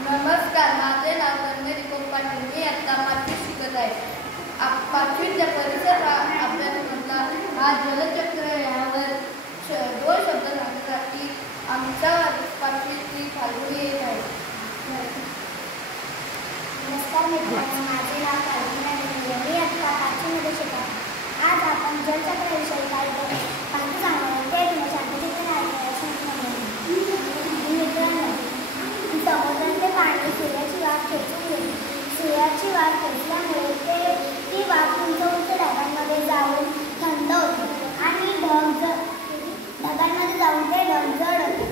नमस्कार, माझे नाव तन्मय दीपक पाटील. मी आता 5वीत शिकत आहे. 5वीच्या परिसर अभ्यासक्रमाला हा जलचक्र यावर 2 शब्द सांगण्यासाठी आमच्या 5वीची फाल्गुनी येत आहे. नमस्कार मित्रांनो, माझे नाव फाल्गुनी आहे. मी आता 5वीमध्ये शिकत आहे. आज आपण जलचक्राविषयी काही माहिती सांगणार आहे. ते तुम्ही शांततेने ऐकायला मित्रांनो, समुद्रातले पाणी सूर्याची वाफ खेचून घेते. सूर्याची वाफ खेचल्यामुळे ती वाफ उंच उंच ढगांमध्ये जाऊन थंड होते आणि ढगांमध्ये जाऊन ते ढग जड होते.